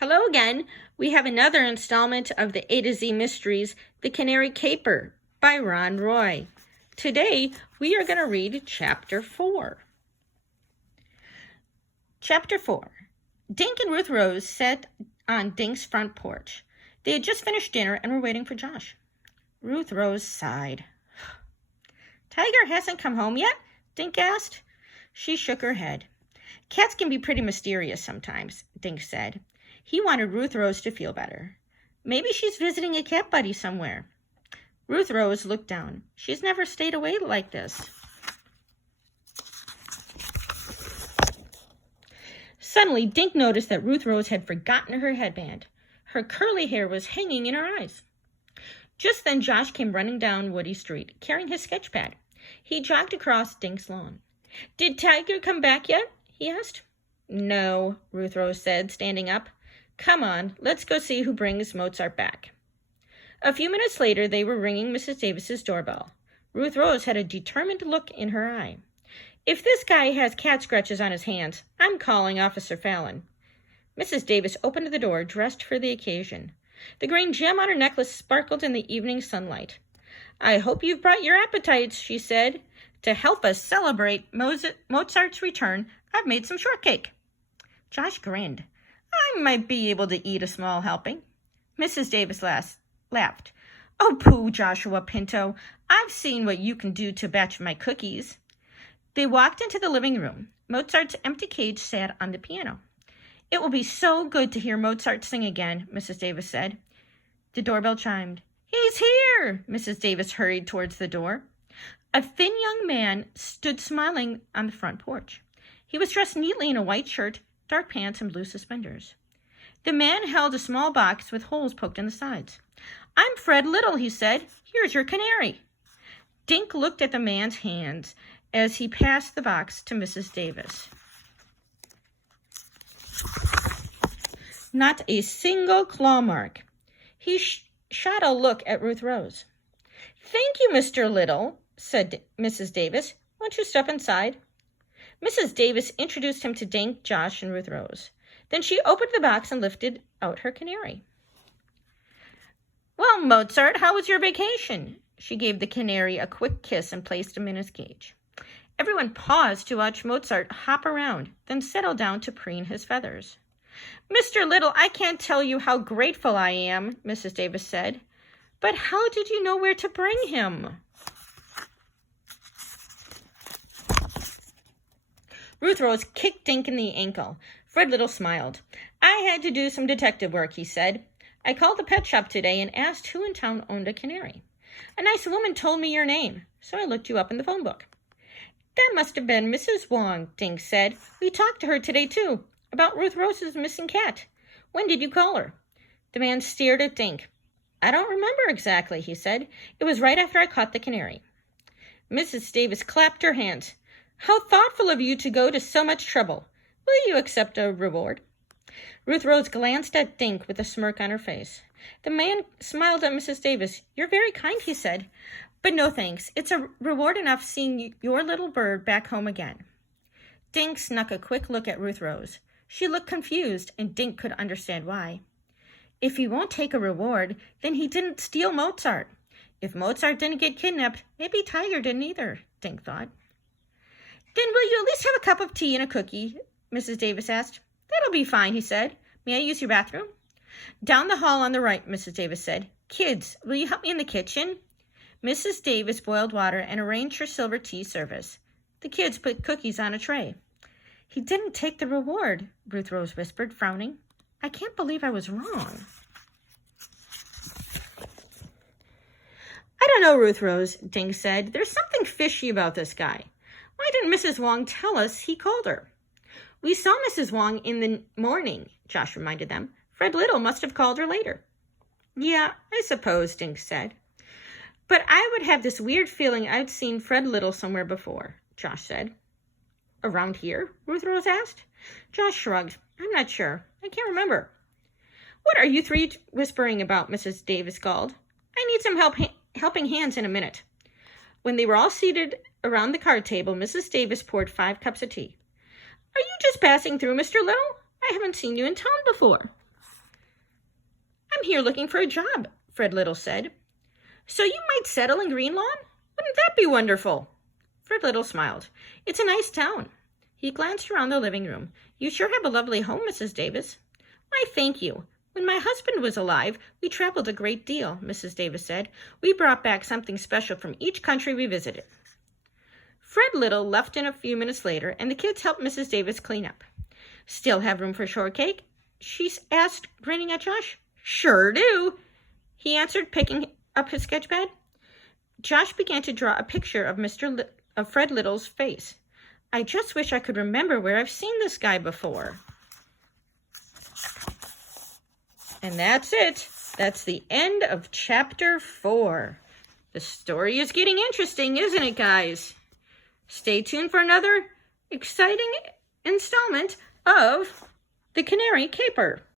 Hello again. We have another installment of the A to Z Mysteries, The Canary Caper by Ron Roy. Today, we are going to read Chapter 4. Chapter 4. Dink and Ruth Rose sat on Dink's front porch. They had just finished dinner and were waiting for Josh. Ruth Rose sighed. Tiger hasn't come home yet? Dink asked. She shook her head. Cats can be pretty mysterious sometimes, Dink said. He wanted Ruth Rose to feel better. Maybe she's visiting a cat buddy somewhere. Ruth Rose looked down. She's never stayed away like this. Suddenly, Dink noticed that Ruth Rose had forgotten her headband. Her curly hair was hanging in her eyes. Just then, Josh came running down Woody Street, carrying his sketch pad. He jogged across Dink's lawn. Did Tiger come back yet? He asked. No, Ruth Rose said, standing up. Come on, let's go see who brings Mozart back. A few minutes later, they were ringing Mrs. Davis's doorbell. Ruth Rose had a determined look in her eye. If this guy has cat scratches on his hands, I'm calling Officer Fallon. Mrs. Davis opened the door, dressed for the occasion. The green gem on her necklace sparkled in the evening sunlight. I hope you've brought your appetites, she said. To help us celebrate Mozart's return, I've made some shortcake. Josh grinned. I might be able to eat a small helping. Mrs. Davis laughed. Oh, pooh, Joshua Pinto. I've seen what you can do to batch my cookies. They walked into the living room. Mozart's empty cage sat on the piano. It will be so good to hear Mozart sing again, Mrs. Davis said. The doorbell chimed. He's here! Mrs. Davis hurried towards the door. A thin young man stood smiling on the front porch. He was dressed neatly in a white shirt, dark pants, and blue suspenders. The man held a small box with holes poked in the sides. I'm Fred Little, he said. Here's your canary. Dink looked at the man's hands as he passed the box to Mrs. Davis. Not a single claw mark. He shot a look at Ruth Rose. Thank you, Mr. Little, said Mrs. Davis. Won't you step inside? Mrs. Davis introduced him to Dink, Josh, and Ruth Rose. Then she opened the box and lifted out her canary. Well, Mozart, how was your vacation? She gave the canary a quick kiss and placed him in his cage. Everyone paused to watch Mozart hop around, then settle down to preen his feathers. Mr. Little, I can't tell you how grateful I am, Mrs. Davis said. But how did you know where to bring him? Ruth Rose kicked Dink in the ankle. Fred Little smiled. I had to do some detective work, he said. I called the pet shop today and asked who in town owned a canary. A nice woman told me your name, so I looked you up in the phone book. That must have been Mrs. Wong, Dink said. We talked to her today, too, about Ruth Rose's missing cat. When did you call her? The man stared at Dink. I don't remember exactly, he said. It was right after I caught the canary. Mrs. Davis clapped her hands. How thoughtful of you to go to so much trouble. Will you accept a reward? Ruth Rose glanced at Dink with a smirk on her face. The man smiled at Mrs. Davis. You're very kind, he said. But no thanks. It's a reward enough seeing your little bird back home again. Dink snuck a quick look at Ruth Rose. She looked confused, and Dink could understand why. If he won't take a reward, then he didn't steal Mozart. If Mozart didn't get kidnapped, maybe Tiger didn't either, Dink thought. Then will you at least have a cup of tea and a cookie? Mrs. Davis asked. That'll be fine, he said. May I use your bathroom? Down the hall on the right, Mrs. Davis said. Kids, will you help me in the kitchen? Mrs. Davis boiled water and arranged her silver tea service. The kids put cookies on a tray. He didn't take the reward, Ruth Rose whispered, frowning. I can't believe I was wrong. I don't know, Ruth Rose, Dink said. There's something fishy about this guy. Why didn't Mrs. Wong tell us he called her? We saw Mrs. Wong in the morning, Josh reminded them. Fred Little must have called her later. Yeah, I suppose, Dink said. But I would have this weird feeling I'd seen Fred Little somewhere before, Josh said. Around here? Ruth Rose asked. Josh shrugged. I'm not sure. I can't remember. What are you three whispering about? Mrs. Davis called. I need some helping hands in a minute. When they were all seated around the card table, Mrs. Davis poured 5 cups of tea. Are you just passing through, Mr. Little? I haven't seen you in town before. I'm here looking for a job, Fred Little said. So you might settle in Green Lawn? Wouldn't that be wonderful? Fred Little smiled. It's a nice town. He glanced around the living room. You sure have a lovely home, Mrs. Davis. Why, thank you. When my husband was alive, we traveled a great deal, Mrs. Davis said. We brought back something special from each country we visited. Fred Little left in a few minutes later, and the kids helped Mrs. Davis clean up. Still have room for shortcake? She asked, grinning at Josh. Sure do, he answered, picking up his sketchpad. Josh began to draw a picture of Fred Little's face. I just wish I could remember where I've seen this guy before. And that's it. That's the end of chapter 4. The story is getting interesting, isn't it, guys? Stay tuned for another exciting installment of The Canary Caper.